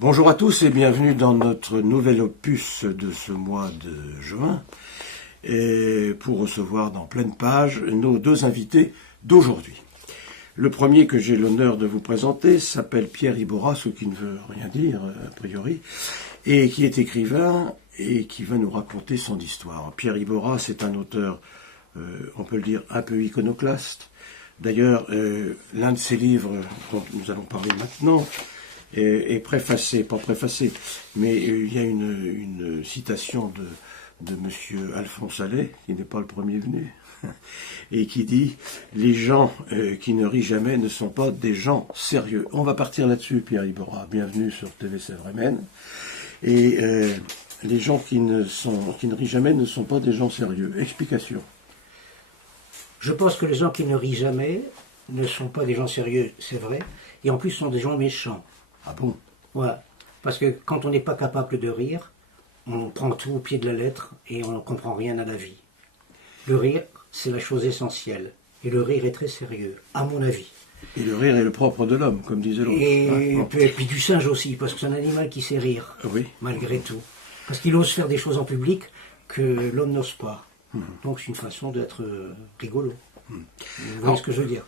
Bonjour à tous et bienvenue dans notre nouvel opus de ce mois de juin, et pour recevoir dans pleine page nos deux invités d'aujourd'hui. Le premier que j'ai l'honneur de vous présenter s'appelle Pierre Iborra, ce qui ne veut rien dire a priori, et qui est écrivain et qui va nous raconter son histoire. Pierre Iborra, c'est un auteur, on peut le dire, un peu iconoclaste. D'ailleurs, l'un de ses livres dont nous allons parler maintenant est préfacé, pas préfacé, mais il y a une citation de monsieur Alphonse Allais, qui n'est pas le premier venu, et qui dit « Les gens qui ne rient jamais ne sont pas des gens sérieux ». On va partir là-dessus, Pierre Iborra. Bienvenue sur TV Sèvres-Mène. Et les gens qui ne rient jamais ne sont pas des gens sérieux. Explication. Je pense que les gens qui ne rient jamais ne sont pas des gens sérieux, c'est vrai, et en plus sont des gens méchants. Ah bon? Ouais, parce que quand on n'est pas capable de rire, on prend tout au pied de la lettre et on ne comprend rien à la vie. Le rire, c'est la chose essentielle, et le rire est très sérieux, à mon avis. Et le rire est le propre de l'homme, comme disait l'autre. Et puis du singe aussi, parce que c'est un animal qui sait rire, oui, malgré tout. Parce qu'il ose faire des choses en public que l'homme n'ose pas. Donc c'est une façon d'être rigolo. Vous voyez ce que je veux dire?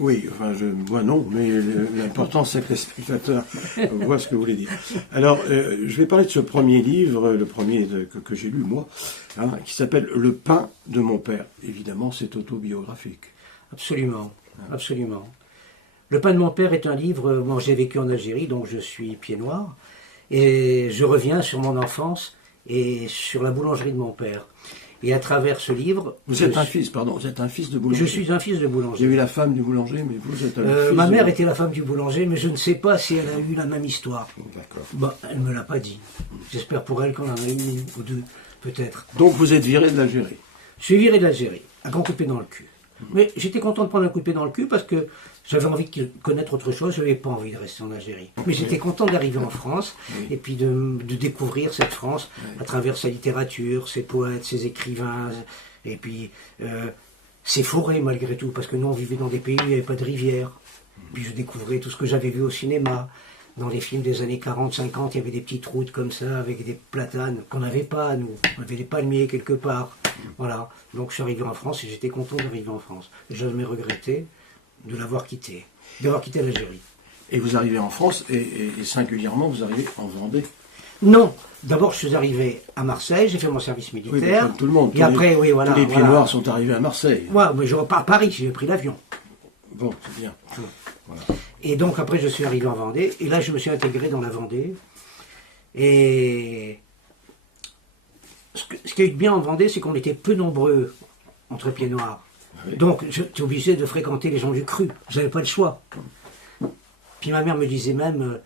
Oui, enfin, moi non, mais l'important c'est que les spectateurs voient ce que vous voulez dire. Alors, je vais parler de ce premier livre, le premier que j'ai lu, moi, qui s'appelle « Le pain de mon père ». Évidemment, c'est autobiographique. Absolument, absolument. Le pain de mon père est un livre, moi j'ai vécu en Algérie, donc je suis pied noir, et je reviens sur mon enfance et sur la boulangerie de mon père. Et à travers ce livre... Vous êtes un fils de boulanger. Je suis un fils de boulanger. Il y a eu la femme du boulanger, mais vous êtes un fils ma mère était la femme du boulanger, mais je ne sais pas si elle a eu la même histoire. D'accord. Bon, elle ne me l'a pas dit. J'espère pour elle qu'on en a eu une ou deux, peut-être. Donc vous êtes viré de l'Algérie. Je suis viré de l'Algérie, un grand coup de pied dans le cul. Mais j'étais content de prendre un coup de pied dans le cul parce que j'avais envie de connaître autre chose, je n'avais pas envie de rester en Algérie. Mais j'étais content d'arriver en France et puis de découvrir cette France à travers sa littérature, ses poètes, ses écrivains, et puis ses forêts malgré tout, parce que nous on vivait dans des pays où il n'y avait pas de rivière. Puis je découvrais tout ce que j'avais vu au cinéma. Dans les films des années 40-50, il y avait des petites routes comme ça, avec des platanes qu'on n'avait pas, nous. On avait des palmiers quelque part. Voilà. Donc je suis arrivé en France et j'étais content d'arriver en France. Je jamais regretté de l'avoir quitté, d'avoir quitté l'Algérie. Et vous arrivez en France, et singulièrement, vous arrivez en Vendée. Non. D'abord, je suis arrivé à Marseille, j'ai fait mon service militaire. Oui, comme tout le monde. Et après, oui, voilà. Tous les pieds noirs sont arrivés à Marseille. Ouais, mais je repars à Paris, j'ai pris l'avion. Bon, c'est bien. Voilà. Et donc après je suis arrivé en Vendée, et là je me suis intégré dans la Vendée. Et ce qui est bien en Vendée, c'est qu'on était peu nombreux entre pieds noirs. Oui. Donc j'étais obligé de fréquenter les gens du cru, j'avais pas le choix. Puis ma mère me disait même,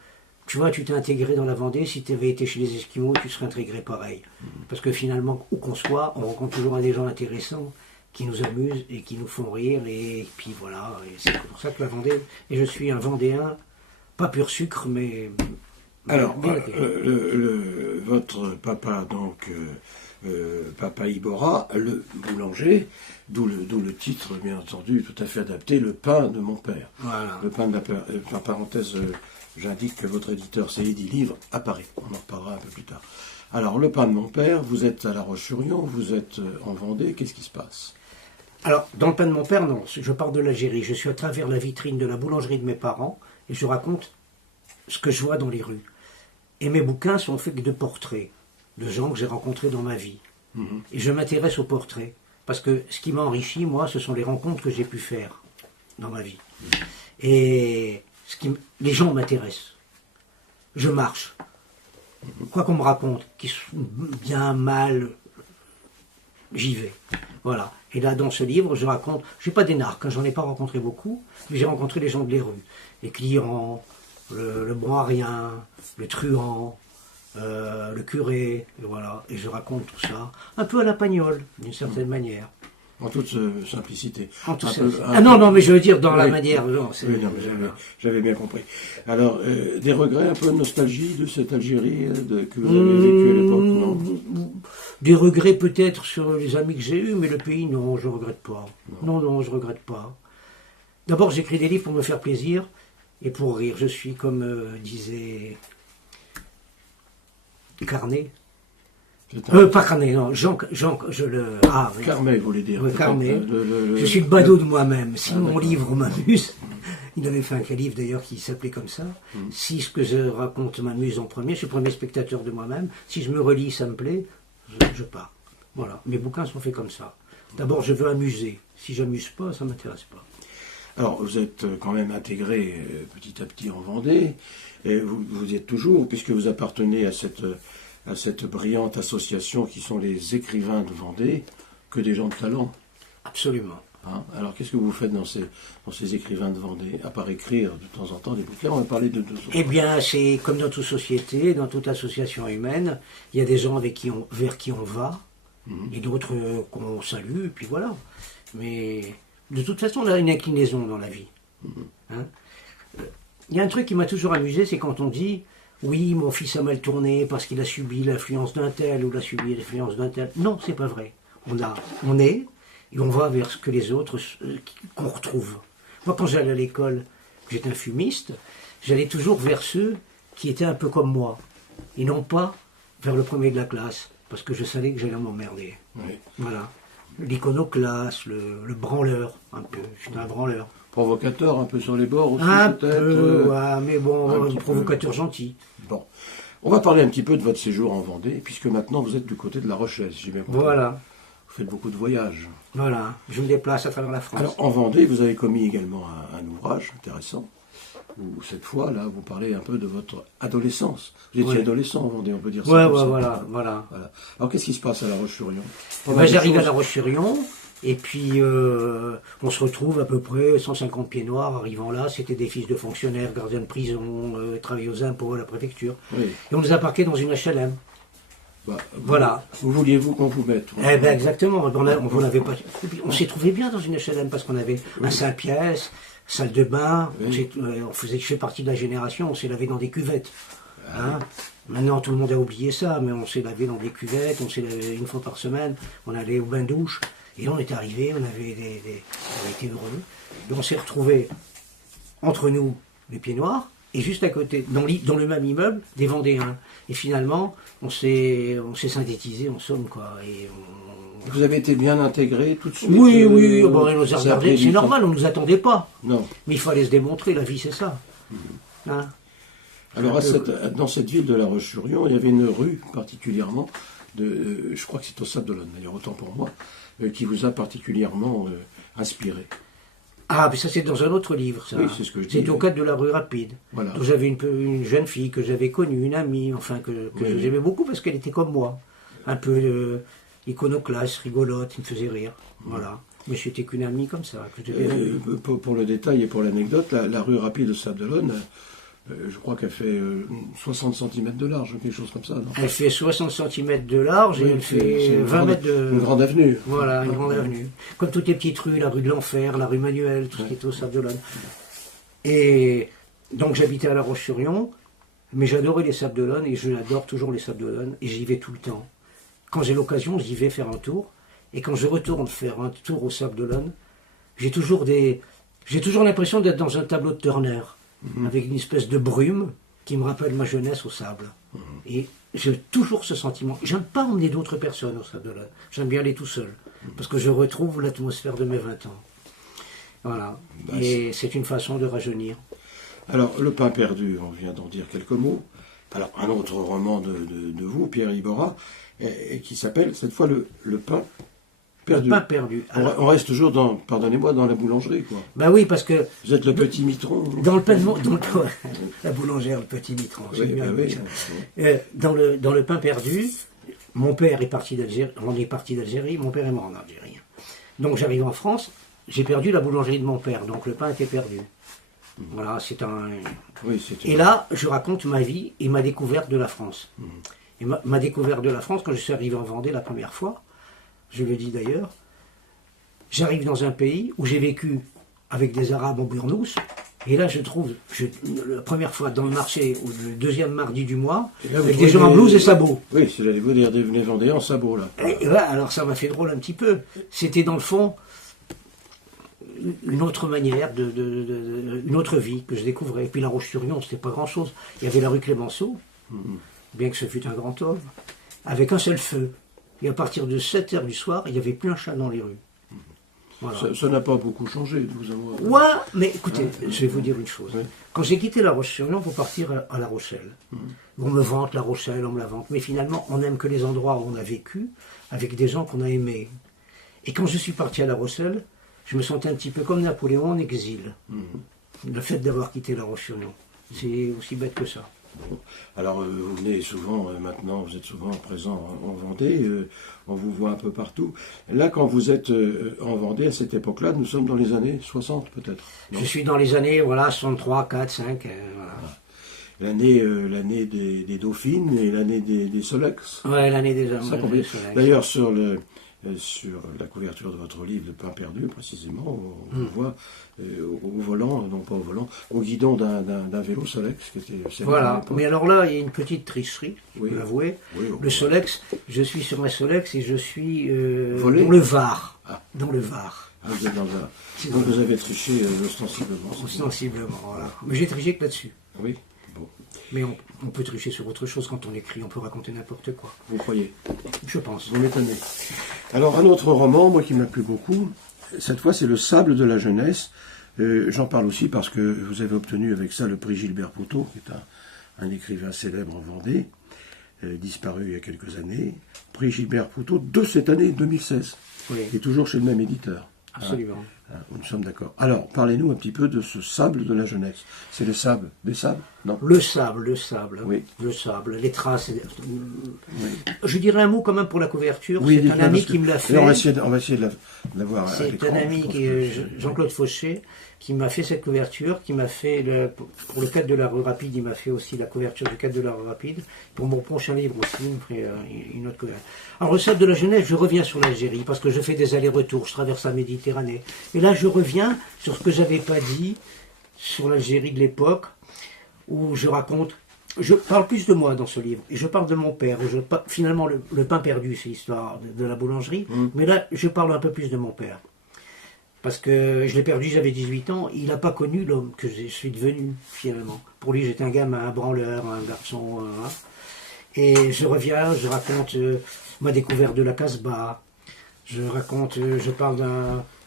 tu vois, tu t'es intégré dans la Vendée, si tu avais été chez les Esquimaux, tu serais intégré pareil. Parce que finalement, où qu'on soit, on rencontre toujours des gens intéressants, qui nous amusent et qui nous font rire, et puis voilà, et c'est pour ça que la Vendée, et je suis un Vendéen, pas pur sucre, mais... Alors, votre papa, donc, Papa Iborra, le boulanger, d'où le titre, bien entendu, tout à fait adapté, Le pain de mon père. Voilà. Le pain de en parenthèse, j'indique que votre éditeur, c'est Eddy Livre, à Paris. On en reparlera un peu plus tard. Alors, Le pain de mon père, vous êtes à La Roche-sur-Yon, vous êtes en Vendée, qu'est-ce qui se passe ? Alors, dans Le pain de mon père, non, je pars de l'Algérie. Je suis à travers la vitrine de la boulangerie de mes parents et je raconte ce que je vois dans les rues. Et mes bouquins sont faits de portraits de gens que j'ai rencontrés dans ma vie. Et je m'intéresse aux portraits parce que ce qui m'a enrichi, moi, ce sont les rencontres que j'ai pu faire dans ma vie. Et les gens m'intéressent. Je marche. Quoi qu'on me raconte, qu'ils sont bien, mal, j'y vais. Voilà. Et là, dans ce livre, je raconte, je n'ai pas d'énarque, j'en ai pas rencontré beaucoup, mais j'ai rencontré les gens de les rues, les clients, le broirien, le truand, le curé, et voilà. Et je raconte tout ça, un peu à la Pagnol, d'une certaine manière. En toute simplicité. Non, mais je veux dire dans la manière. Non, oui, j'avais bien compris. Alors, des regrets, un peu de nostalgie de cette Algérie que vous avez vécue à l'époque, non? Des regrets peut-être sur les amis que j'ai eus, mais le pays, non, je ne regrette pas. Non, je ne regrette pas. D'abord, j'écris des livres pour me faire plaisir et pour rire. Je suis, comme disait Carnet. C'est un- Pas Carnet, non, Jean, je le... Ah, oui. Carmet, vous voulez dire. Oui, Carnet. Le- Je suis le badaud de moi-même. Si Ah, mon d'accord. livre m'amuse, il avait fait un livre d'ailleurs qui s'appelait comme ça. Si ce que je raconte m'amuse en premier, je suis le premier spectateur de moi-même. Si je me relis, ça me plaît, je pars. Voilà. Mes bouquins sont faits comme ça. D'abord, je veux amuser. Si j'amuse pas, ça m'intéresse pas. Alors, vous êtes quand même intégré petit à petit en Vendée, et vous y êtes toujours, puisque vous appartenez à cette brillante association qui sont les écrivains de Vendée, que des gens de talent. Absolument. Hein. Alors, qu'est-ce que vous faites dans ces écrivains de Vendée, à part écrire de temps en temps des bouquins? On va parler de deux autres. Eh bien, c'est comme dans toute société, dans toute association humaine, il y a des gens vers qui on va, et d'autres qu'on salue, et puis voilà. Mais de toute façon, on a une inclinaison dans la vie. Hein. Il y a un truc qui m'a toujours amusé, c'est quand on dit oui, mon fils a mal tourné parce qu'il a subi l'influence d'un tel ou il a subi l'influence d'un tel. Non, c'est pas vrai. On est et on va vers ce que les autres qu'on retrouve. Moi, quand j'allais à l'école, j'étais un fumiste, j'allais toujours vers ceux qui étaient un peu comme moi et non pas vers le premier de la classe parce que je savais que j'allais m'emmerder. Oui. Voilà. L'iconoclaste, le branleur, un peu. J'étais un branleur. Provocateur, un peu sur les bords aussi, Un peut-être. peu, ouais, mais bon, un un petit provocateur gentil. Bon. On va parler un petit peu de votre séjour en Vendée, puisque maintenant vous êtes du côté de La Rochelle, si j'ai bien compris. Voilà, Vous faites beaucoup de voyages. voilà. Je me déplace à travers la France. Alors, en Vendée, vous avez commis également un ouvrage intéressant, où cette fois, là, vous parlez un peu de votre adolescence. Vous étiez Ouais. adolescent en Vendée, on peut dire ça. ouais, comme ouais, ça. voilà, voilà. Voilà. Alors, qu'est-ce qui se passe à La Roche-sur-Yon? Ben, j'arrive à La Roche-sur-Yon, et puis on se retrouve à peu près 150 pieds noirs. Arrivant là, c'était des fils de fonctionnaires, gardiens de prison, travaillaient aux impôts à la préfecture. Oui. Et on nous a parqués dans une HLM. Bah, Voilà. Où vouliez-vous qu'on vous mette? Eh ben exactement. On n'avait pas. Et puis, on s'est trouvé bien dans une HLM parce qu'on avait un 5 pièces, salle de bain. Oui. Je fais partie de la génération. On s'est lavé dans des cuvettes. Hein. Maintenant, tout le monde a oublié ça, mais on s'est lavé dans des cuvettes. On s'est lavé une fois par semaine. On allait au bain-douche. Et on est arrivé. On avait été heureux. Et on s'est retrouvés entre nous, les pieds noirs, et juste à côté, dans le même immeuble, des Vendéens. Et finalement, on s'est synthétisé en somme, quoi. Et Vous avez été bien intégré tout de suite? oui, bon, on nous a ça a regardés, pris c'est du temps. normal, on ne nous attendait pas. Non. Mais il fallait se démontrer, la vie c'est ça. Hein. Alors, dans cette ville de La Roche-sur-Yon, il y avait une rue particulièrement, je crois que c'est au Sable d'Olonne, d'ailleurs, autant pour moi, qui vous a particulièrement inspiré. Ah, mais ça c'est dans un autre livre, ça. Oui, c'est ce que je dis, C'est au oui. cadre de la rue rapide. Voilà. Donc j'avais une jeune fille que j'avais connue, une amie, enfin que Oui. j'aimais beaucoup parce qu'elle était comme moi. Un peu iconoclaste, rigolote, il me faisait rire. Voilà. Mais c'était qu'une amie comme ça, que j'avais bien aimée. Pour le détail et pour l'anecdote, la rue rapide de Sable d'Olonne, je crois qu'elle fait 60 cm de large, quelque chose comme ça, non? Elle fait 60 cm de large Oui, et elle c'est fait une 20 grande- mètres de... Une grande avenue. Voilà, une grande avenue. Comme toutes les petites rues, la rue de l'Enfer, la rue Manuel, tout ce qui est au Sable d'Olonne. Et donc j'habitais à La Roche-sur-Yon, mais j'adorais les Sables d'Olonne et je adore toujours les Sables d'Olonne et j'y vais tout le temps. Quand j'ai l'occasion, j'y vais faire un tour. Et quand je retourne faire un tour au Sable d'Olonne, j'ai toujours l'impression d'être dans un tableau de Turner, avec une espèce de brume qui me rappelle ma jeunesse au sable. Et j'ai toujours ce sentiment. J'aime pas emmener d'autres personnes au Sable d'Olonne. J'aime bien aller tout seul, parce que je retrouve l'atmosphère de mes 20 ans. Voilà. Bah, Et c'est une façon de rajeunir. Alors, Le Pain perdu, on vient d'en dire quelques mots. Alors, un autre roman de vous, Pierre Iborra, et qui s'appelle, cette fois, Le Pain perdu. Le pain perdu. Alors, On reste toujours pardonnez-moi, dans la boulangerie, quoi. bah oui, parce que Vous êtes le petit mitron. dans le pain de la boulangère, le petit mitron, Oui, j'aime bien bah le oui. dire. Dans le pain perdu, mon père est parti d'Algérie, on est parti d'Algérie, mon père est mort en Algérie. Donc j'arrive en France, j'ai perdu la boulangerie de mon père, donc le pain était perdu. Voilà, c'est un... Oui, c'est Et là, je raconte ma vie et ma découverte de la France. Et ma découverte de la France, quand je suis arrivé en Vendée la première fois, je le dis d'ailleurs, j'arrive dans un pays où j'ai vécu avec des Arabes en Burnous, et là je trouve, la première fois dans le marché, ou le deuxième mardi du mois, Et là, vous avec des trouvez gens en blouse et sabots. Oui, c'est j'allais vous dire des Vendéens en sabots, là. Et là, alors ça m'a fait drôle un petit peu. C'était dans le fond une autre manière, une autre vie que je découvrais. Et puis La Roche-sur-Yon, c'était pas grand-chose. Il y avait la rue Clémenceau, bien que ce fût un grand homme, avec un seul feu. Et à partir de 7 heures du soir, il n'y avait plus un chat dans les rues. Voilà. Ça n'a pas beaucoup changé de vous avoir. Ouais, mais écoutez, je vais vous dire une chose. Oui. Quand j'ai quitté La Roche-sur-Yon pour partir à La Rochelle, on me vante La Rochelle, on me la vante. Mais finalement, on n'aime que les endroits où on a vécu, avec des gens qu'on a aimés. Et quand je suis parti à La Rochelle, je me sentais un petit peu comme Napoléon en exil. Le fait d'avoir quitté La Roche-sur-Yon, c'est aussi bête que ça. Alors, vous venez souvent, maintenant, vous êtes souvent présent en Vendée, on vous voit un peu partout. Là, quand vous êtes en Vendée, à cette époque-là, nous sommes dans les années 60 peut-être. Je suis dans les années, voilà, 63, 4, 5, voilà. L'année des Dauphines et l'année des Solex. Ouais, l'année des hommes. Ça, d'ailleurs, sur la couverture de votre livre, Le Pain perdu, précisément, on voit au volant, non pas au volant, au guidon d'un vélo Solex. Qui était voilà, mais alors là, il y a une petite tricherie, oui. je peux l'avouer. Oui, le Solex, je suis sur un Solex et je suis Volé dans le Var. Ah. Dans le Var. Ah, vous êtes dans le Var. Donc vous avez triché ostensiblement. Ostensiblement, voilà. Mais j'ai triché que là-dessus. Oui, bon. Mais on peut tricher sur autre chose quand on écrit, on peut raconter n'importe quoi. Vous croyez? Je pense. Vous m'étonnez. Alors, un autre roman, moi qui m'a plu beaucoup, cette fois c'est Le Sable de la jeunesse. J'en parle aussi parce que vous avez obtenu avec ça le prix Gilbert Poutot, qui est un écrivain célèbre en Vendée, disparu il y a quelques années. Prix Gilbert Poutot de cette année 2016. Oui. Et toujours chez le même éditeur. Absolument. Nous sommes d'accord. Alors, parlez-nous un petit peu de ce sable de la jeunesse. C'est le sable, des sables, non? Le sable, oui. le sable, les traces. Oui. Je dirais un mot quand même pour la couverture. Oui, c'est un ami qui me l'a fait. On va essayer de la voir à l'écran. C'est un ami, Jean-Claude Fauché, qui m'a fait cette couverture, qui m'a fait, pour le cadre de la rue Rapide, il m'a fait aussi la couverture du cadre de la rue Rapide. Pour mon prochain livre aussi, il me ferait une autre couverture. Alors, le sable de la jeunesse, je reviens sur l'Algérie, parce que je fais des allers-retours, je traverse la Méditerranée. Et là, je reviens sur ce que j'avais pas dit sur l'Algérie de l'époque, où je raconte. Je parle plus de moi dans ce livre, et je parle de mon père. Finalement, le pain perdu, c'est l'histoire de la boulangerie, mais là, je parle un peu plus de mon père. Parce que je l'ai perdu, j'avais 18 ans, il n'a pas connu l'homme que je suis devenu, finalement. Pour lui, j'étais un gamin, un branleur, un garçon. Et je reviens, je raconte ma découverte de la Casbah. Je parle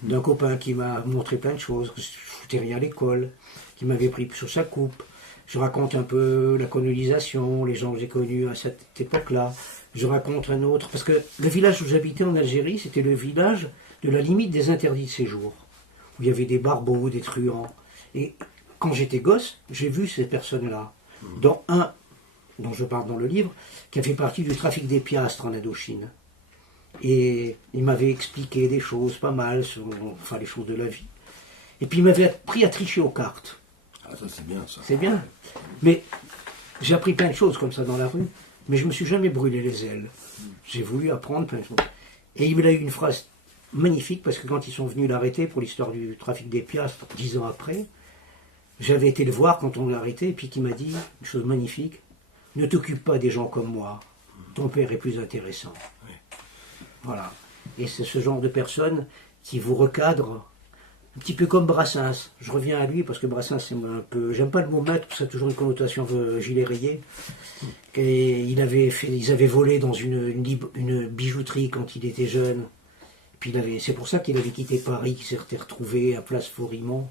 d'un copain qui m'a montré plein de choses, que je foutais rien à l'école, qui m'avait pris sur sa coupe. Je raconte un peu la colonisation, les gens que j'ai connus à cette époque-là. Je raconte un autre, parce que le village où j'habitais en Algérie, c'était le village de la limite des interdits de séjour, où il y avait des barbeaux, des truands. Et quand j'étais gosse, j'ai vu ces personnes-là, dont un, dont je parle dans le livre, qui a fait partie du trafic des piastres en Indochine. Et il m'avait expliqué des choses pas mal, sur, enfin les choses de la vie. Et puis il m'avait appris à tricher aux cartes. Ah, ça c'est bien, ça. C'est bien. Mais j'ai appris plein de choses comme ça dans la rue, mais je me suis jamais brûlé les ailes. J'ai voulu apprendre plein de choses. Et il a eu une phrase magnifique, parce que quand ils sont venus l'arrêter pour l'histoire du trafic des piastres, 10 ans après, j'avais été le voir quand on l'a arrêté, et puis qui m'a dit une chose magnifique: ne t'occupe pas des gens comme moi, ton père est plus intéressant. Oui. Voilà. Et c'est ce genre de personne qui vous recadre, un petit peu comme Brassens. Je reviens à lui parce que Brassens, c'est un peu, j'aime pas le mot maître, ça a toujours une connotation de gilet rayé. Et ils avaient volé dans une bijouterie quand il était jeune. Puis c'est pour ça qu'il avait quitté Paris, qu'il s'était retrouvé à Place Faurimont.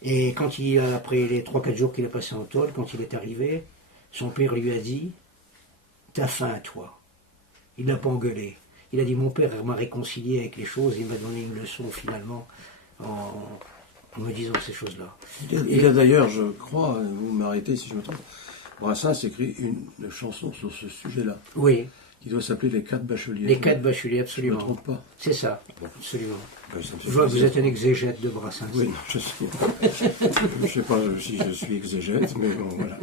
Et quand après les 3-4 jours qu'il a passé en tôle, quand il est arrivé, son père lui a dit: t'as faim, toi. Il n'a pas engueulé. Il a dit: mon père m'a réconcilié avec les choses, il m'a donné une leçon finalement en me disant ces choses-là. Il a d'ailleurs, je crois, vous m'arrêtez si je me trompe, Brassens écrit une chanson sur ce sujet-là. Oui. Qui doit s'appeler Les 4 bacheliers. Les 4 bacheliers, absolument. Je ne me trompe pas. C'est ça, absolument. Ben, je vois que vous êtes un exégète de Brassens. Oui, non, je ne sais pas si je suis exégète, mais bon, voilà.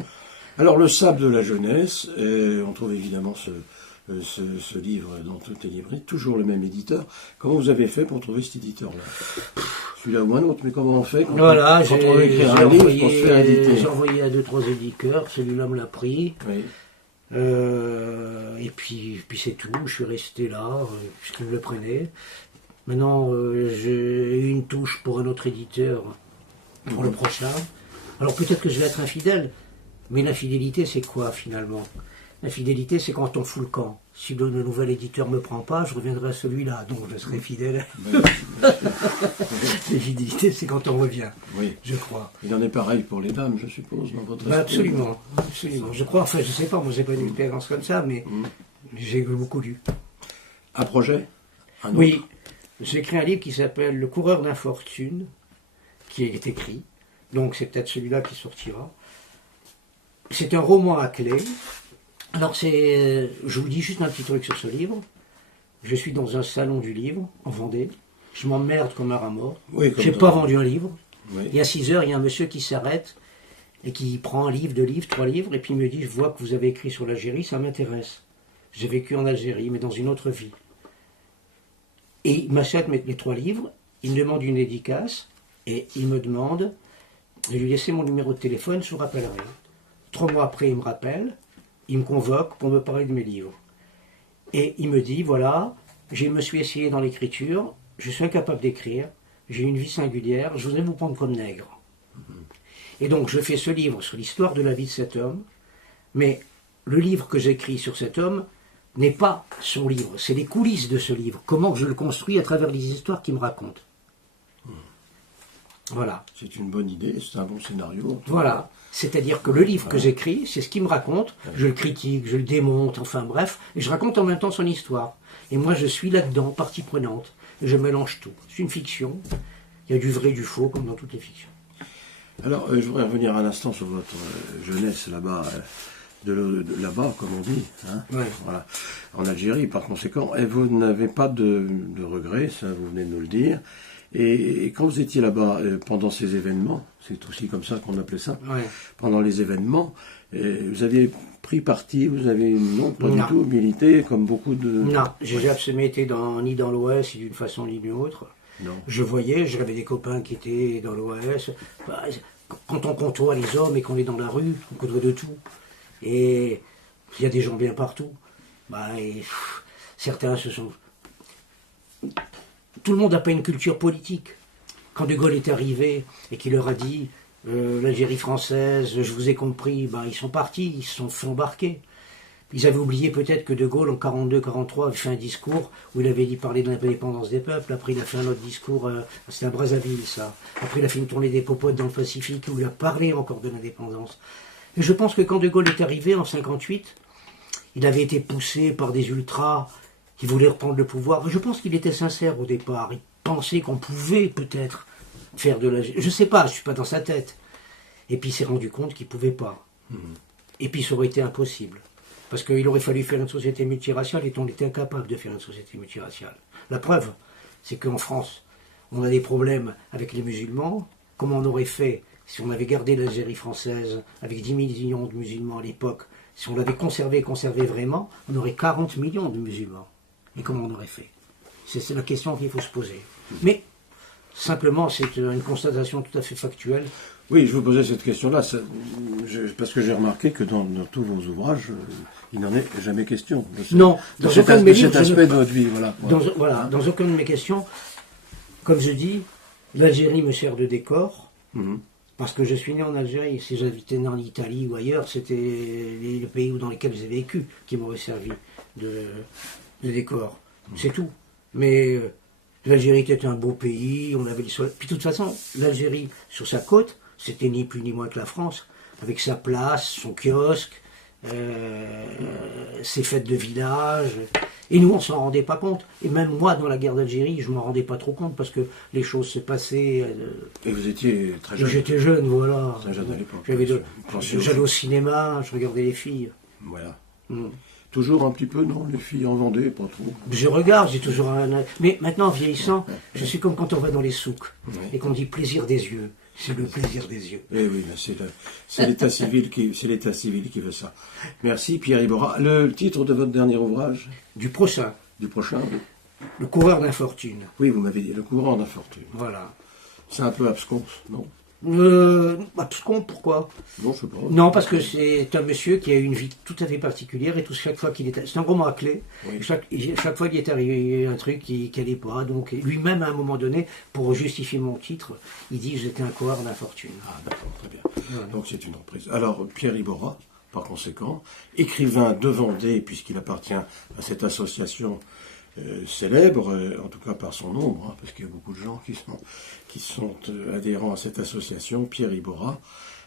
Alors, Le Sable de la jeunesse, on trouve évidemment ce livre dans toutes les librairies, toujours le même éditeur. Comment vous avez fait pour trouver cet éditeur-là? Celui-là ou un autre, mais comment on fait quand voilà, on veut écrire un livre pour se faire éditer? J'ai envoyé à 2-3 éditeurs, celui-là me l'a pris. Oui. Et puis c'est tout, je suis resté là, puisqu'il me le prenait. Maintenant, j'ai eu une touche pour un autre éditeur, pour le prochain. Alors peut-être que je vais être infidèle, mais l'infidélité, c'est quoi finalement? La fidélité, c'est quand on fout le camp. Si le nouvel éditeur ne me prend pas, je reviendrai à celui-là, donc je serai fidèle. Oui. La fidélité, c'est quand on revient, Oui. je crois. Il en est pareil pour les dames, je suppose, dans votre esprit. Absolument, absolument. Je crois, enfin, je sais pas, moi j'ai pas une expérience comme ça, mais j'ai beaucoup lu. Un projet? Un Oui, autre j'ai écrit un livre qui s'appelle Le coureur d'infortune, qui est écrit, donc c'est peut-être celui-là qui sortira. C'est un roman à clé. Alors je vous dis juste un petit truc sur ce livre. Je suis dans un salon du livre, en Vendée. Je m'emmerde comme un rat mort. Oui, comme J'ai ça. pas vendu un livre. Oui. Et à 6 heures, il y a un monsieur qui s'arrête et qui prend un livre, 2 livres, 3 livres, et puis il me dit, je vois que vous avez écrit sur l'Algérie, ça m'intéresse. J'ai vécu en Algérie, mais dans une autre vie. Et il m'achète les 3 livres, il me demande une dédicace, et il me demande de lui laisser mon numéro de téléphone, je vous rappellerai. 3 mois après, il me rappelle, il me convoque pour me parler de mes livres. Et il me dit, voilà, je me suis essayé dans l'écriture, je suis incapable d'écrire, j'ai une vie singulière, je voudrais vous prendre comme nègre. Et donc je fais ce livre sur l'histoire de la vie de cet homme, mais le livre que j'écris sur cet homme n'est pas son livre, c'est les coulisses de ce livre, comment je le construis à travers les histoires qu'il me raconte. Voilà. C'est une bonne idée, c'est un bon scénario. Voilà. C'est-à-dire que le livre que j'écris, c'est ce qu'il me raconte, je le critique, je le démonte, enfin bref, et je raconte en même temps son histoire. Et moi je suis là-dedans, partie prenante, et je mélange tout. C'est une fiction, il y a du vrai et du faux, comme dans toutes les fictions. Alors, je voudrais revenir un instant sur votre jeunesse là-bas, de là-bas, comme on dit, hein, Ouais. voilà, en Algérie, par conséquent. Et vous n'avez pas de regrets, ça vous venez de nous le dire. Et quand vous étiez là-bas, pendant ces événements, c'est aussi comme ça qu'on appelait ça, Ouais. pendant les événements, vous avez pris parti, vous avez, non, pas du Non. tout, milité, comme beaucoup de... Non, j'ai jamais été ni dans l'Ouest, ni d'une façon ni d'une autre. Non. Je voyais, j'avais des copains qui étaient dans l'Ouest. Bah, quand on côtoie les hommes et qu'on est dans la rue, on côtoie de tout. Et il y a des gens bien partout. Bah, certains se sont... Tout le monde n'a pas une culture politique. Quand De Gaulle est arrivé et qu'il leur a dit l'Algérie française, je vous ai compris, bah, ils sont partis, ils se sont fait embarquer. Ils avaient oublié peut-être que De Gaulle, en 42-43, avait fait un discours où il avait dit parler de l'indépendance des peuples. Après, il a fait un autre discours, c'était à Brazzaville, ça. Après, il a fait une tournée des popotes dans le Pacifique où il a parlé encore de l'indépendance. Et je pense que quand De Gaulle est arrivé en 58, il avait été poussé par des ultras qui voulaient reprendre le pouvoir. Et je pense qu'il était sincère au départ. Il pensait qu'on pouvait peut-être faire de la... Je ne sais pas, je ne suis pas dans sa tête. Et puis il s'est rendu compte qu'il ne pouvait pas. Et puis ça aurait été impossible. Parce qu'il aurait fallu faire une société multiraciale et on était incapable de faire une société multiraciale. La preuve, c'est qu'en France, on a des problèmes avec les musulmans. Comment on aurait fait si on avait gardé l'Algérie française avec 10 millions de musulmans à l'époque? Si on l'avait conservé vraiment, on aurait 40 millions de musulmans. Et comment on aurait fait? C'est la question qu'il faut se poser. Mais, simplement, c'est une constatation tout à fait factuelle. Oui, je vous posais cette question-là, parce que j'ai remarqué que dans tous vos ouvrages, il n'en est jamais question. Non, dans aucun de mes livres, cet aspect de votre vie, voilà. Dans aucune de mes questions, comme je dis, l'Algérie me sert de décor, parce que je suis né en Algérie. Si j'avais été né en Italie ou ailleurs, c'était les pays dans lesquels j'ai vécu qui m'auraient servi de décor. C'est tout. Mais l'Algérie était un beau pays, on avait les sols. Puis de toute façon, l'Algérie, sur sa côte, c'était ni plus ni moins que la France, avec sa place, son kiosque, ses fêtes de village. Et nous, on s'en rendait pas compte. Et même moi, dans la guerre d'Algérie, je m'en rendais pas trop compte parce que les choses se passaient. Et vous étiez très jeune. J'étais jeune, voilà. Très jeune à l'époque. J'allais au cinéma, je regardais les filles. Voilà. Toujours un petit peu, non? Les filles en Vendée, pas trop. Je regarde, j'ai toujours un... Mais maintenant, en vieillissant, je suis comme quand on va dans les souks et qu'on dit plaisir des yeux. C'est le plaisir des yeux. Eh oui, c'est l'état civil qui veut ça. Merci Pierre Iborra. Le titre de votre dernier ouvrage? Du prochain. Du prochain? Le coureur d'infortune. Oui, vous m'avez dit, le coureur d'infortune. Voilà. C'est un peu abscons, non? Abscon, pourquoi? Non, je sais pas. Non, parce que c'est un monsieur qui a une vie tout à fait particulière et chaque fois qu'il est... C'est un roman à clé. Oui. Chaque fois qu'il est arrivé un truc qui n'allait pas. Donc lui-même, à un moment donné, pour justifier mon titre, il dit « J'étais un coureur d'infortune ». Ah, d'accord, très bien. Donc c'est une reprise. Alors, Pierre Iborra, par conséquent, écrivain de Vendée, puisqu'il appartient à cette association célèbre, en tout cas par son nombre, hein, parce qu'il y a beaucoup de gens qui sont adhérents à cette association, Pierre Iborra,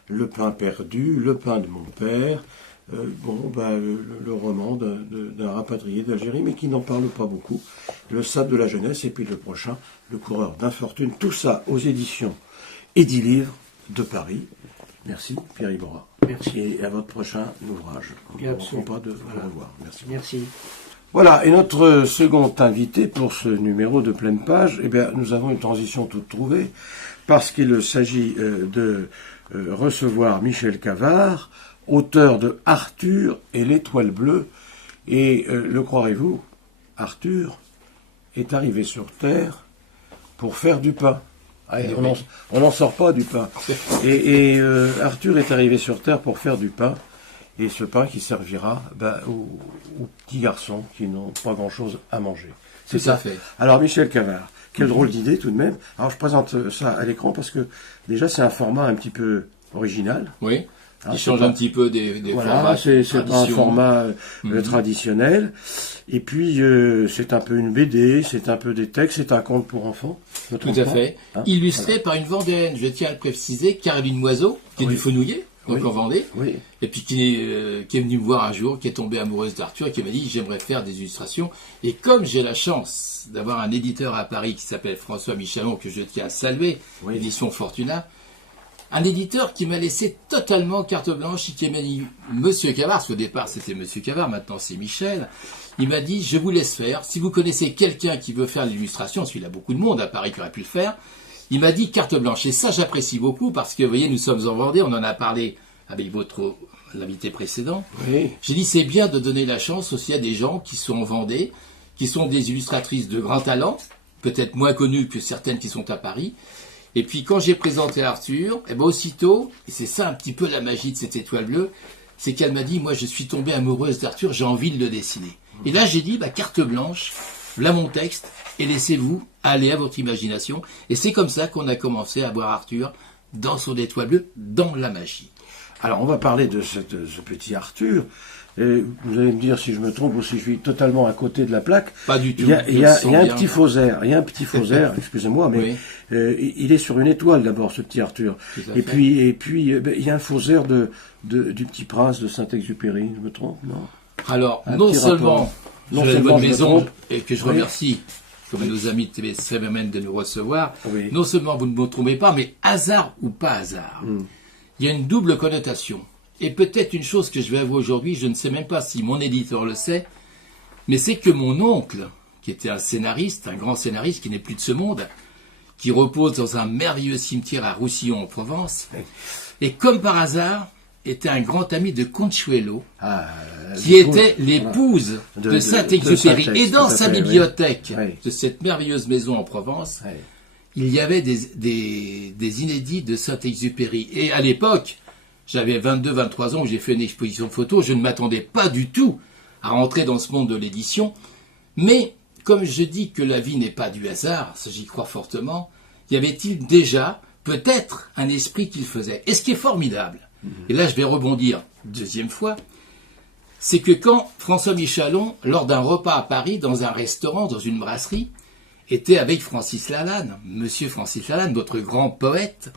Le pain perdu, Le pain de mon père, le roman d'un rapatrié d'Algérie, mais qui n'en parle pas beaucoup, Le sable de la jeunesse, et puis le prochain, Le coureur d'infortune, tout ça aux éditions Édilivre de Paris. Merci Pierre Iborra. Merci. Et à votre prochain ouvrage. On ne manquera pas de vous revoir. Merci. Merci. Voilà, et notre second invité pour ce numéro de Pleine Page, eh bien, nous avons une transition toute trouvée, parce qu'il s'agit de recevoir Michel Cavard, auteur de Arthur et l'Étoile bleue. Et le croirez-vous, Arthur est arrivé sur Terre pour faire du pain. On n'en sort pas du pain. Et Arthur est arrivé sur Terre pour faire du pain. Et ce pain qui servira aux petits garçons qui n'ont pas grand-chose à manger. C'est ça. Fait. Alors Michel Cavard, quelle drôle d'idée tout de même. Alors je présente ça à l'écran parce que déjà c'est un format un petit peu original. Oui. Alors, Il change un petit peu des formats. C'est pas un format traditionnel. Et puis c'est un peu une BD, c'est un peu des textes, c'est un conte pour enfants. Tout à fait. Hein, Illustré par une Vendéenne, je tiens à le préciser, Caroline Moiseau, qui est du Fenouillet, donc en Vendée. Oui. Et puis qui est venue me voir un jour, qui est tombée amoureuse d'Arthur et qui m'a dit j'aimerais faire des illustrations. Et comme j'ai la chance d'avoir un éditeur à Paris qui s'appelle François Michalon, que je tiens à saluer, édition Fortuna, un éditeur qui m'a laissé totalement carte blanche et qui m'a dit Monsieur Cavard, parce qu'au départ c'était Monsieur Cavard, maintenant c'est Michel. Il m'a dit je vous laisse faire. Si vous connaissez quelqu'un qui veut faire l'illustration, parce qu'il y a beaucoup de monde à Paris qui aurait pu le faire, il m'a dit carte blanche. Et ça j'apprécie beaucoup parce que vous voyez nous sommes en Vendée, on en a parlé avec l'invité précédent. Oui. J'ai dit c'est bien de donner la chance aussi à des gens qui sont en Vendée, qui sont des illustratrices de grand talent, peut-être moins connues que certaines qui sont à Paris. Et puis quand j'ai présenté Arthur, aussitôt, et c'est ça un petit peu la magie de cette étoile bleue, c'est qu'elle m'a dit, moi je suis tombée amoureuse d'Arthur, j'ai envie de le dessiner. Et là j'ai dit, carte blanche, là mon texte, et laissez-vous aller à votre imagination. Et c'est comme ça qu'on a commencé à voir Arthur dans son étoile bleue, dans la magie. Alors on va parler de ce petit Arthur. Et vous allez me dire si je me trompe ou si je suis totalement à côté de la plaque. Pas du tout. Il y a un petit faux air, excusez-moi, mais il est sur une étoile d'abord, ce petit Arthur. Et puis il y a un faux air du Petit Prince de Saint-Exupéry, je me trompe, non? Alors, non seulement je la bonne maison, et que je remercie, comme nos amis de TV7 de nous recevoir, non seulement vous ne me trompez pas, mais hasard ou pas hasard, il y a une double connotation. Et peut-être une chose que je vais avouer aujourd'hui, je ne sais même pas si mon éditeur le sait, mais c'est que mon oncle, qui était un scénariste, un grand scénariste qui n'est plus de ce monde, qui repose dans un merveilleux cimetière à Roussillon en Provence, et comme par hasard, était un grand ami de Consuelo, qui était l'épouse de Saint-Exupéry. Et dans sa bibliothèque de cette merveilleuse maison en Provence, il y avait des inédits de Saint-Exupéry. Et à l'époque, j'avais 22-23 ans où j'ai fait une exposition de photos. Je ne m'attendais pas du tout à rentrer dans ce monde de l'édition. Mais comme je dis que la vie n'est pas du hasard, ça j'y crois fortement, y avait-il déjà peut-être un esprit qu'il faisait. Et ce qui est formidable, et là je vais rebondir deuxième fois, c'est que quand François Michalon, lors d'un repas à Paris, dans un restaurant, dans une brasserie, était avec Francis Lalanne, monsieur Francis Lalanne, notre grand poète,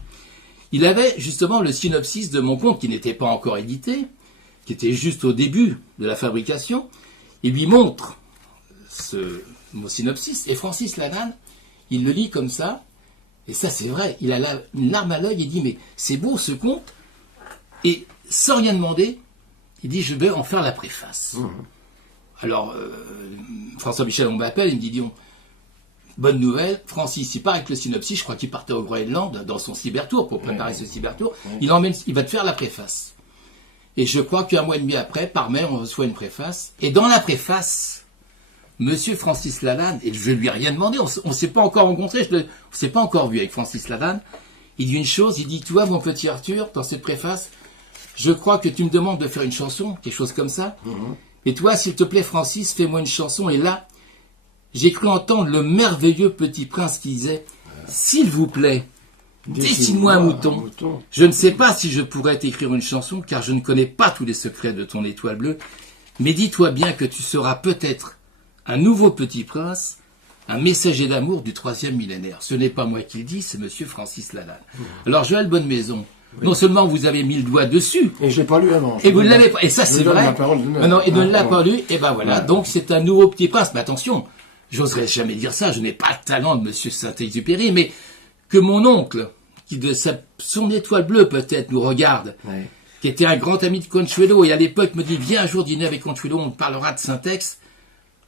il avait justement le synopsis de mon conte qui n'était pas encore édité, qui était juste au début de la fabrication. Il lui montre mon synopsis et Francis Lalanne, il le lit comme ça, et ça c'est vrai, il a une larme à l'œil, il dit mais c'est beau ce conte, et sans rien demander, il dit je vais en faire la préface. Alors François Michel on m'appelle, il me dit dis bonne nouvelle, Francis, il part avec le synopsis, je crois qu'il partait au Groenland dans son cybertour pour préparer ce cybertour. Il va te faire la préface. Et je crois qu'un mois et demi après, par mail, on reçoit une préface. Et dans la préface, monsieur Francis Lalanne, et je ne lui ai rien demandé, on ne s'est pas encore rencontré, on ne s'est pas encore vu avec Francis Lalanne, il dit une chose, il dit, tu vois mon petit Arthur, dans cette préface, je crois que tu me demandes de faire une chanson, quelque chose comme ça. Et toi, s'il te plaît Francis, fais-moi une chanson. Et là, j'ai cru entendre le merveilleux Petit Prince qui disait « S'il vous plaît, Dessine-moi un mouton. Je ne sais pas si je pourrais t'écrire une chanson, car je ne connais pas tous les secrets de ton étoile bleue. Mais dis-toi bien que tu seras peut-être un nouveau petit prince, un messager d'amour du 3e millénaire. Ce n'est pas moi qui le dis, c'est monsieur Francis Lalanne. Alors, Joël Bonnemaison, non seulement vous avez mis le doigt dessus. Et je l'ai pas lu avant. Et vous ne l'avez pas. Et ça, c'est vrai. Non, il ne l'a pas lu. Et ben voilà. Donc, c'est un nouveau petit prince. Mais attention, j'oserais jamais dire ça. Je n'ai pas le talent de monsieur Saint-Exupéry, mais que mon oncle, qui de son étoile bleue peut-être nous regarde, qui était un grand ami de Consuelo, et à l'époque me dit, viens un jour dîner avec Consuelo, on parlera de Saint-Ex.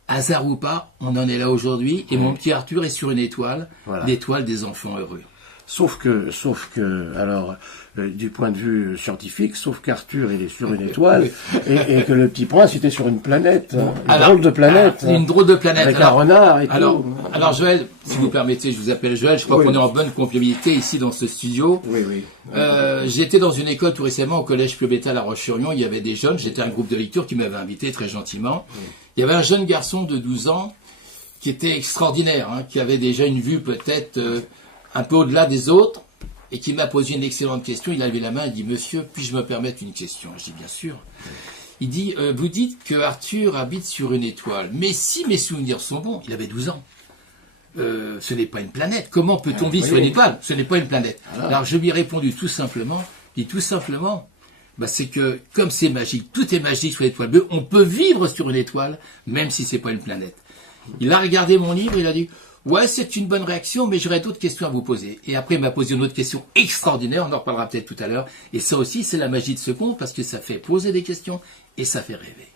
Hasard ou pas, on en est là aujourd'hui, et mon petit Arthur est sur une étoile, l'étoile des enfants heureux. Sauf que, alors, du point de vue scientifique, sauf qu'Arthur, il est sur une étoile, et que le petit prince était sur une planète, drôle de planète. Une drôle de planète. Avec un renard et tout. Alors Joël, si vous permettez, je vous appelle Joël, je crois qu'on est en bonne complicité ici dans ce studio. Oui. J'étais dans une école tout récemment, au collège Piobetta à La Roche-sur-Yon, il y avait des jeunes, j'étais un groupe de lecture qui m'avait invité très gentiment. Il y avait un jeune garçon de 12 ans qui était extraordinaire, qui avait déjà une vue peut-être un peu au-delà des autres, et qui m'a posé une excellente question. Il a levé la main, il dit « Monsieur, puis-je me permettre une question ?» Je dis « Bien sûr. » Il dit « Vous dites que Arthur habite sur une étoile, mais si mes souvenirs sont bons, il avait 12 ans. Ce n'est pas une planète. Comment peut-on vivre sur une étoile? Ce n'est pas une planète. » Alors je lui ai répondu tout simplement, c'est que comme c'est magique, tout est magique sur l'étoile bleue, on peut vivre sur une étoile, même si c'est pas une planète. Il a regardé mon livre, il a dit « Ouais, c'est une bonne réaction, mais j'aurais d'autres questions à vous poser. » Et après, il m'a posé une autre question extraordinaire, on en reparlera peut-être tout à l'heure. Et ça aussi, c'est la magie de ce conte, parce que ça fait poser des questions et ça fait rêver.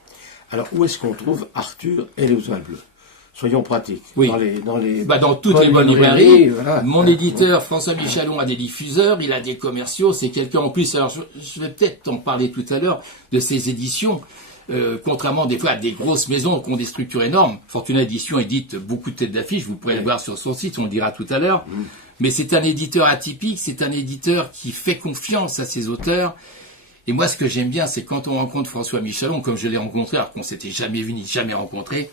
Alors, où est-ce qu'on trouve Arthur et l'étoile bleue? Soyons pratiques. Oui. Dans toutes les bonnes librairies. Voilà. Mon éditeur, François Michalon, a des diffuseurs, il a des commerciaux, c'est quelqu'un en plus. Alors, je vais peut-être en parler tout à l'heure de ces éditions. Contrairement des fois à des grosses maisons qui ont des structures énormes. Fortuna Édition édite beaucoup de têtes d'affiches, vous pourrez le voir sur son site, on le dira tout à l'heure. Mais c'est un éditeur atypique, c'est un éditeur qui fait confiance à ses auteurs. Et moi, ce que j'aime bien, c'est quand on rencontre François Michalon, comme je l'ai rencontré, alors qu'on s'était jamais vu ni jamais rencontré,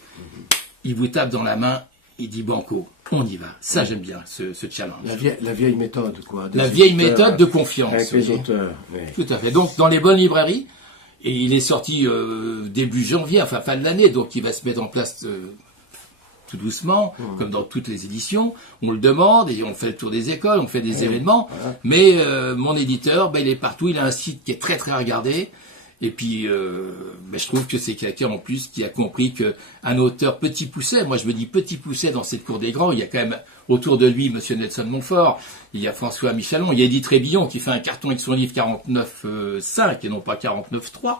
il vous tape dans la main, il dit banco, on y va. Ça, j'aime bien, ce challenge. La vieille méthode, quoi. La vieille méthode de confiance. Avec les auteurs. Tout à fait. Donc, dans les bonnes librairies, et il est sorti début janvier, enfin fin de l'année, donc il va se mettre en place tout doucement, comme dans toutes les éditions. On le demande et on fait le tour des écoles, on fait des événements. Mais mon éditeur, il est partout, il a un site qui est très très regardé. Et puis, je trouve que c'est quelqu'un en plus qui a compris qu'un auteur petit pousset, moi je me dis petit pousset dans cette cour des grands, il y a quand même autour de lui Monsieur Nelson Montfort, il y a François Michalon, il y a Edith Trébillon qui fait un carton avec son livre 49.5 et non pas 49.3.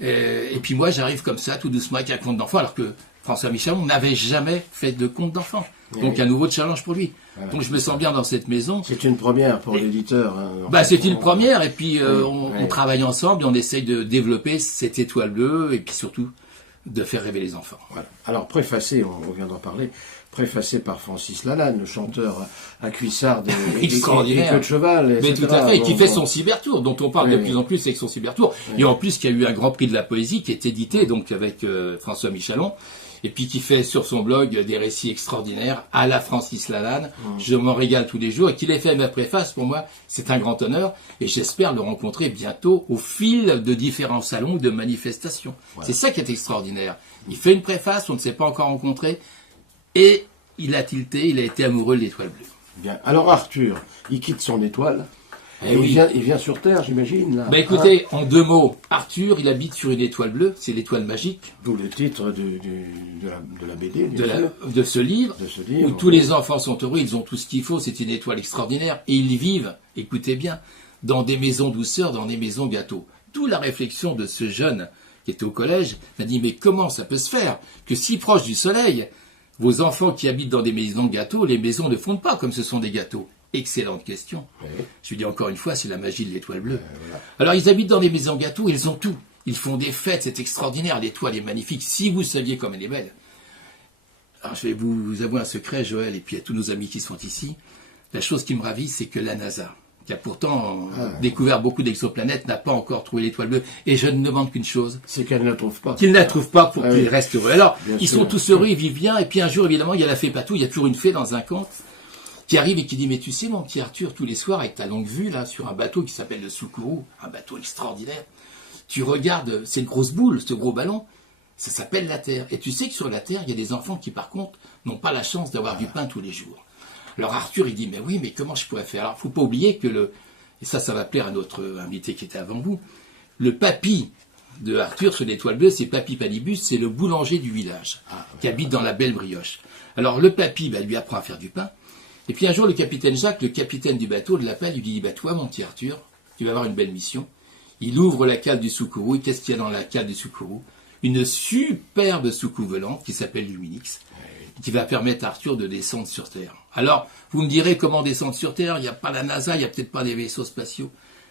Et puis moi j'arrive comme ça tout doucement avec un conte d'enfant alors que François Michalon n'avait jamais fait de conte d'enfant. Donc un nouveau challenge pour lui. Donc je me sens bien dans cette maison. C'est une première pour l'éditeur. C'est une première et puis on travaille ensemble et on essaye de développer cette étoile bleue et puis surtout de faire rêver les enfants. Voilà. Alors préfacé, on vient d'en parler, préfacé par Francis Lalanne, le chanteur à cuissarde et queue de cheval, etc. Mais tout à fait, et qui fait son cybertour, dont on parle de plus en plus avec son cybertour. Et en plus, qui a eu un grand prix de la poésie qui est édité donc avec François Michalon. Et puis qui fait sur son blog des récits extraordinaires à la Francis Lalanne. Je m'en régale tous les jours. Et qu'il ait fait ma préface, pour moi, c'est un grand honneur. Et j'espère le rencontrer bientôt au fil de différents salons ou de manifestations. C'est ça qui est extraordinaire. Il fait une préface, on ne s'est pas encore rencontré. Et il a tilté, il a été amoureux de l'étoile bleue. Bien. Alors Arthur, il quitte son étoile. Il vient sur Terre, j'imagine. Là. Écoutez, en 2 mots, Arthur, il habite sur une étoile bleue, c'est l'étoile magique. D'où le titre de la BD, de ce livre, où tous les enfants sont heureux, ils ont tout ce qu'il faut, c'est une étoile extraordinaire. Et ils vivent, écoutez bien, dans des maisons douceurs, dans des maisons gâteaux. D'où la réflexion de ce jeune qui était au collège, m'a dit, mais comment ça peut se faire que si proche du soleil, vos enfants qui habitent dans des maisons gâteaux, les maisons ne fondent pas comme ce sont des gâteaux? Excellente question. Je lui dis encore une fois, c'est la magie de l'étoile bleue. Alors ils habitent dans des maisons gâteaux, ils ont tout. Ils font des fêtes, c'est extraordinaire. L'étoile est magnifique. Si vous saviez comme elle est belle. Alors je vais vous avouer un secret, Joël, et puis à tous nos amis qui sont ici. La chose qui me ravit, c'est que la NASA, qui a pourtant découvert beaucoup d'exoplanètes, n'a pas encore trouvé l'étoile bleue. Et je ne demande qu'une chose. C'est qu'elle ne la trouve pas. Qu'ils ne la trouvent pas pour qu'ils restent heureux. Alors, ils sont tous heureux, ils vivent bien. Et puis un jour, évidemment, il y a la fée Patou. Il y a toujours une fée dans un conte. qui arrive et qui dit, mais tu sais, mon petit Arthur, tous les soirs, avec ta longue vue, là, sur un bateau qui s'appelle le Sucuru, un bateau extraordinaire, tu regardes cette grosse boule, ce gros ballon, ça s'appelle la Terre. Et tu sais que sur la Terre, il y a des enfants qui, par contre, n'ont pas la chance d'avoir du pain tous les jours. Alors Arthur, il dit, mais oui, mais comment je pourrais faire? Alors, il ne faut pas oublier que et ça va plaire à notre invité qui était avant vous, le papy de Arthur sur l'Étoile Bleue, c'est Papy Panibus, c'est le boulanger du village, qui habite dans la Belle Brioche. Alors le papy lui apprend à faire du pain, et puis un jour le capitaine Jacques, le capitaine du bateau, l'appelle, lui dit, toi mon petit Arthur, tu vas avoir une belle mission. Il ouvre la cale du Sucuru, et qu'est-ce qu'il y a dans la cale du Sucuru? Une superbe soucoupe volante qui s'appelle Luminix, qui va permettre à Arthur de descendre sur Terre. Alors, vous me direz comment descendre sur Terre? Il n'y a pas la NASA, il n'y a peut-être pas des vaisseaux spatiaux.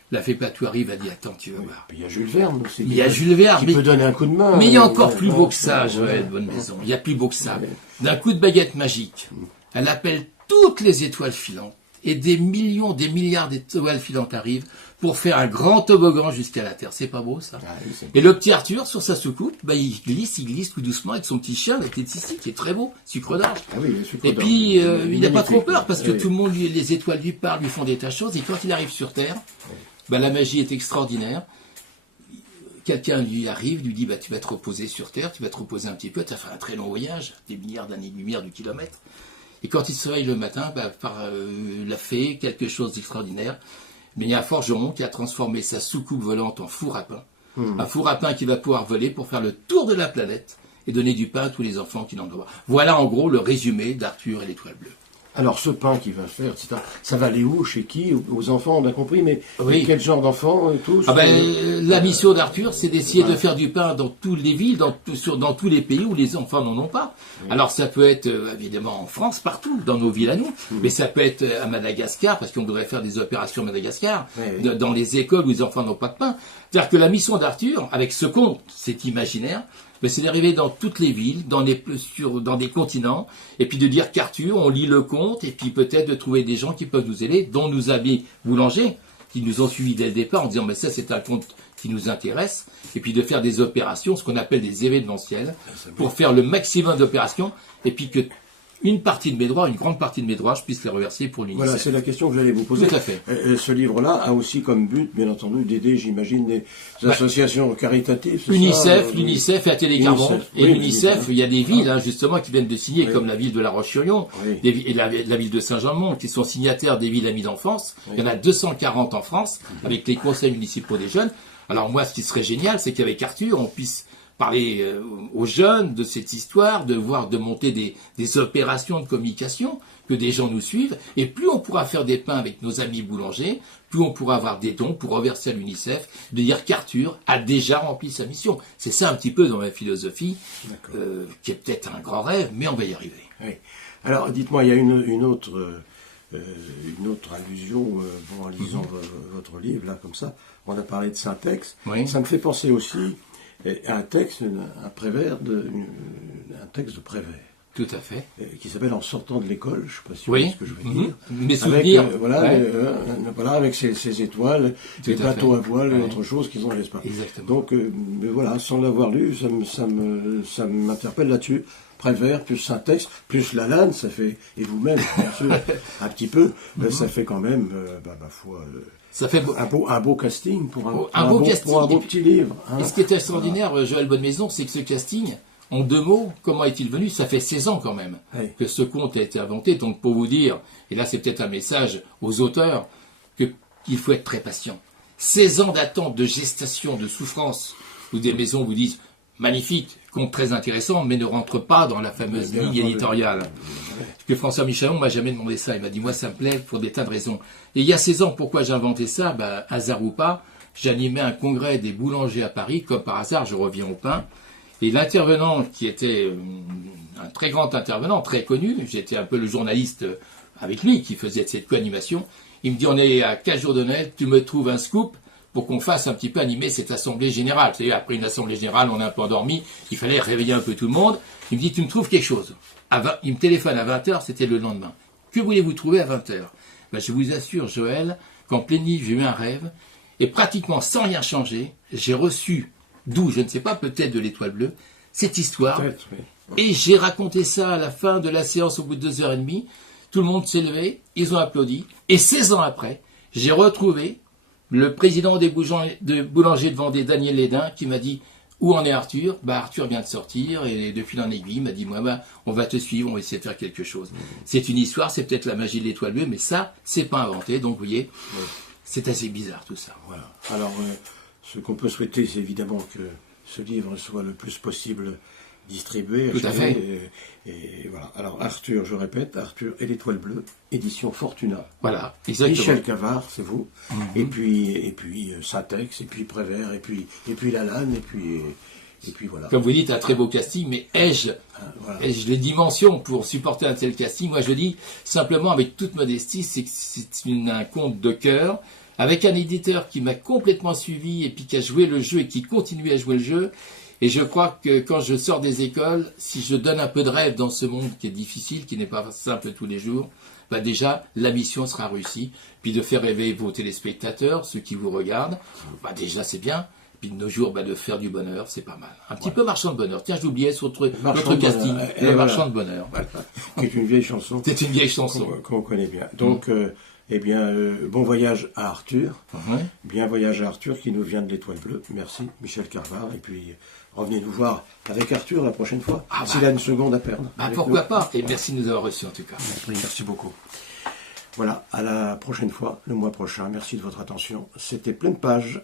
La Fépatouari va dire, attends, tu vas voir. Il y a Jules Verne aussi. Il y a Jules Verne. Qui peut donner un coup de main. Mais il y a encore plus beau que ça, Joël, bonne maison. Il y a plus beau que ça. D'un coup de baguette magique, elle appelle toutes les étoiles filantes. Et des millions, des milliards d'étoiles filantes arrivent pour faire un grand toboggan jusqu'à la Terre. C'est pas beau, ça? Et le petit Arthur, sur sa soucoupe, il glisse tout doucement avec son petit chien, la tête ici, qui est très beau, sucre d'orge. Et puis, il n'a pas trop peur, parce que tout le monde, les étoiles lui parlent, lui font des tas de choses. Et quand il arrive sur Terre, la magie est extraordinaire. Quelqu'un lui arrive, lui dit, tu vas te reposer sur Terre, tu vas te reposer un petit peu, tu as fait un très long voyage, des milliards d'années-lumière du kilomètre. Et quand il se réveille le matin, par la fée, quelque chose d'extraordinaire, mais il y a un forgeron qui a transformé sa soucoupe volante en four à pain. Un four à pain qui va pouvoir voler pour faire le tour de la planète et donner du pain à tous les enfants qui n'en ont pas. Voilà en gros le résumé d'Arthur et l'Étoile Bleue. Alors ce pain qu'il va faire, etc., ça va aller où? Chez qui? Aux enfants, on a compris, mais quel genre d'enfants tous? La mission d'Arthur, c'est d'essayer de faire du pain dans toutes les villes, dans tous les pays où les enfants n'en ont pas. Alors ça peut être évidemment en France, partout, dans nos villes à nous, mais ça peut être à Madagascar, parce qu'on voudrait faire des opérations à Madagascar, dans les écoles où les enfants n'ont pas de pain. C'est-à-dire que la mission d'Arthur, avec ce conte, c'est imaginaire, c'est d'arriver dans toutes les villes, dans des continents, et puis de dire qu'Arthur, on lit le conte, et puis peut-être de trouver des gens qui peuvent nous aider, dont nos amis boulangers, qui nous ont suivis dès le départ en disant, mais ça c'est un conte qui nous intéresse, et puis de faire des opérations, ce qu'on appelle des événementiels, pour faire le maximum d'opérations, et puis que une grande partie de mes droits, je puisse les reverser pour l'UNICEF. Voilà, c'est la question que j'allais vous poser. Tout à fait. Ce livre-là a aussi comme but, bien entendu, d'aider, j'imagine, des associations caritatives. L'UNICEF et la Télécarbone. Et l'UNICEF, il y a des villes, justement, qui viennent de signer, comme la ville de La Roche-sur-Yon, et la ville de Saint-Jean-de-Mont, qui sont signataires des villes amies d'enfance. Il y en a 240 en France, avec les conseils municipaux des jeunes. Alors moi, ce qui serait génial, c'est qu'avec Arthur, on puisse parler aux jeunes de cette histoire, de monter des opérations de communication, que des gens nous suivent, et plus on pourra faire des pains avec nos amis boulangers, plus on pourra avoir des dons pour reverser à l'UNICEF, de dire qu'Arthur a déjà rempli sa mission. C'est ça un petit peu dans ma philosophie, qui est peut-être un grand rêve, mais on va y arriver. Oui. Alors, dites-moi, il y a une autre allusion, en lisant votre livre, là, comme ça, on a parlé de syntaxe. Ça me fait penser aussi un texte, un texte de Prévert. Tout à fait. Qui s'appelle En sortant de l'école, je ne sais pas si vous voyez ce que je veux dire. Mes souvenirs. Avec ces étoiles, les bateaux à voile et autre chose qu'ils ont à l'espace. Exactement. Donc, sans l'avoir lu, ça m'interpelle là-dessus. Prévert, plus syntaxe, plus Lalanne, ça fait, et vous-même, bien sûr, un petit peu, ça fait quand même, ma foi, ça fait un beau casting pour un beau petit livre. Et ce qui est extraordinaire, Joël Bonnemaison, c'est que ce casting, en 2 mots, comment est-il venu? Ça fait 16 ans quand même que ce conte a été inventé. Donc pour vous dire, et là c'est peut-être un message aux auteurs, qu'il faut être très patient. 16 ans d'attente, de gestation, de souffrance, où des maisons vous disent, magnifique, conte très intéressant, mais ne rentre pas dans la fameuse ligne éditoriale. Parce que François Michelon m'a jamais demandé ça. Il m'a dit, moi ça me plaît pour des tas de raisons. Et il y a 16 ans, pourquoi j'ai inventé ça? Hasard ou pas, j'animais un congrès des boulangers à Paris, comme par hasard, je reviens au pain. Et l'intervenant, qui était un très grand intervenant, très connu, j'étais un peu le journaliste avec lui qui faisait cette co-animation, il me dit, on est à 4 jours de Noël, tu me trouves un scoop pour qu'on fasse un petit peu animer cette assemblée générale. Vous savez, après une assemblée générale, on est un peu endormi, il fallait réveiller un peu tout le monde. Il me dit, tu me trouves quelque chose. Il me téléphone à 20h, c'était le lendemain. Que voulez-vous trouver à 20h? Je vous assure, Joël, qu'en pleine nuit, j'ai eu un rêve, et pratiquement sans rien changer, j'ai reçu, d'où, je ne sais pas, peut-être de l'Étoile Bleue, cette histoire. Et j'ai raconté ça à la fin de la séance au bout de 2h30. tout le monde s'est levé, ils ont applaudi, et 16 ans après, j'ai retrouvé le président des boulangers de Vendée, Daniel Lédin, qui m'a dit « Où en est Arthur ?» Arthur vient de sortir, et de fil en aiguille, il m'a dit « on va te suivre, on va essayer de faire quelque chose. » C'est une histoire, c'est peut-être la magie de l'étoile bleue, mais ça, c'est pas inventé, donc vous voyez, c'est assez bizarre tout ça. Voilà. Alors, ce qu'on peut souhaiter, c'est évidemment que ce livre soit le plus possible distribué. Tout à fait. Et voilà. Alors, Arthur, je répète, Arthur et l'étoile bleue, édition Fortuna. Voilà, exactement. Michel Cavard, c'est vous. Et puis Syntex, et puis Prévert, et puis Lalanne, et puis voilà. Comme vous dites, un très beau casting, mais ai-je les dimensions pour supporter un tel casting? Moi, je dis simplement, avec toute modestie, c'est un conte de cœur, avec un éditeur qui m'a complètement suivi, et puis qui a joué le jeu, et qui continue à jouer le jeu. Et je crois que quand je sors des écoles, si je donne un peu de rêve dans ce monde qui est difficile, qui n'est pas simple tous les jours, déjà, la mission sera réussie. Puis de faire rêver vos téléspectateurs, ceux qui vous regardent, déjà, c'est bien. Puis de nos jours, de faire du bonheur, c'est pas mal. Un petit peu marchand de bonheur. Tiens, j'oubliais notre casting, le marchand de bonheur. C'est une vieille chanson. C'est une vieille chanson. Qu'on connaît bien. Donc, bon voyage à Arthur. Bien voyage à Arthur qui nous vient de l'Étoile Bleue. Merci, Michel Carvar. Et puis, revenez nous voir avec Arthur la prochaine fois. S'il a une seconde à perdre. Pourquoi pas. Et merci de nous avoir reçus en tout cas. Merci beaucoup. Voilà, à la prochaine fois, le mois prochain. Merci de votre attention. C'était Pleine Page.